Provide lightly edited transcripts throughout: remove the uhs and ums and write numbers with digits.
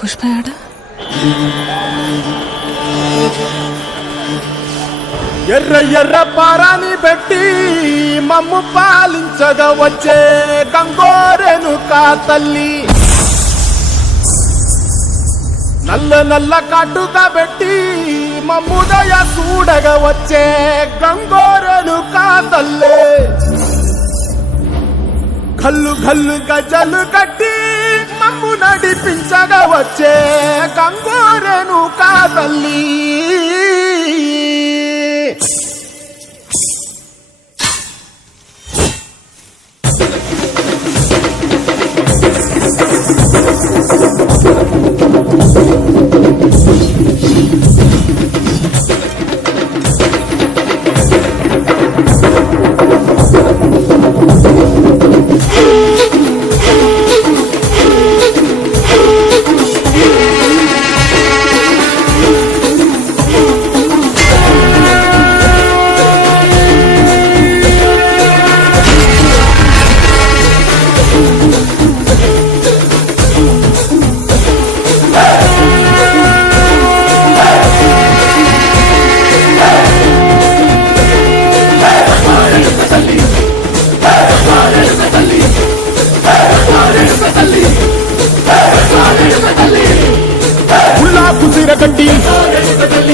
పుష్ప ఆడ ఎర్ర ఎర్ర పారాని పెట్టి మమ్ము పాలించగా వచ్చే గంగోరెను కా తల్లి, నల్ల నల్ల కాటుగా పెట్టి మమ్ముదయ చూడగా వచ్చే గంగోరెను కా తల్లి, గల్లు గల్లు గజలు కట్టి మమ్ము నడిపించగా వచ్చే గంగోరెను కా తల్లి. గడ్డి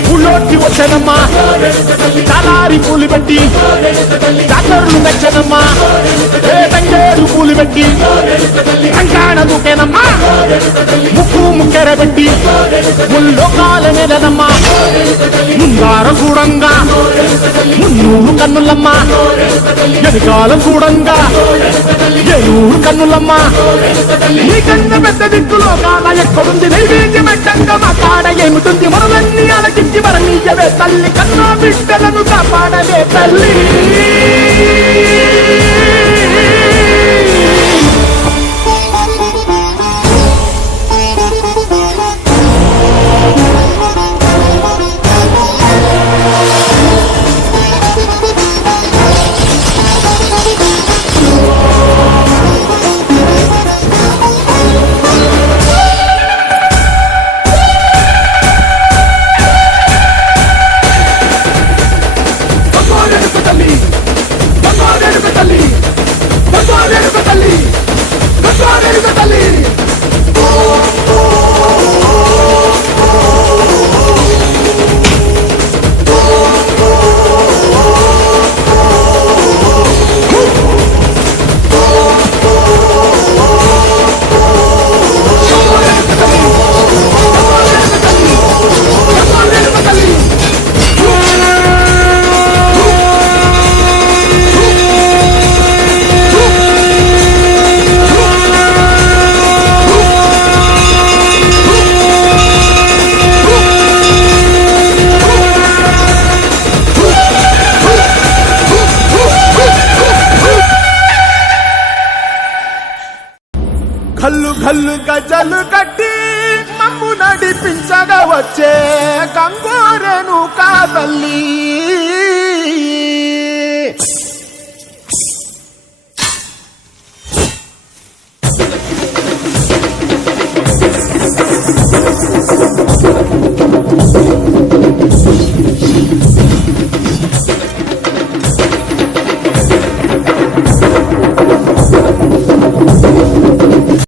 పుల్లోటి వచ్చనమ్మా, చాలారి పూలు పెట్టి జాతరలు నచ్చనమ్మా, తంగేరు పూలు పెట్టి కంకాణ దూకేనమ్మా, ముక్కు ముక్కెర పెట్టి ముల్లోకాల మీదనమ్మా, ముందార చూడంగా మున్నూరు కన్నులమ్మా, ఎదుకాల చూడంగా ఏలూరు కన్నులమ్మా, నీ కన్న పెద్ద దిక్కులో కాల ఎక్కడుంది నైవేద్యం ఎట్టంగా మా కాడ ఏమిటుంది, మనలన్నీ అలకించి మరణీయవే తల్లి, కన్నా బిడ్డలను కాపాడవే తల్లి. గల్లు గల్లు గజలు కట్టి మమ్ము నడిపించగా వచ్చే గంగోరెను కా తల్లి.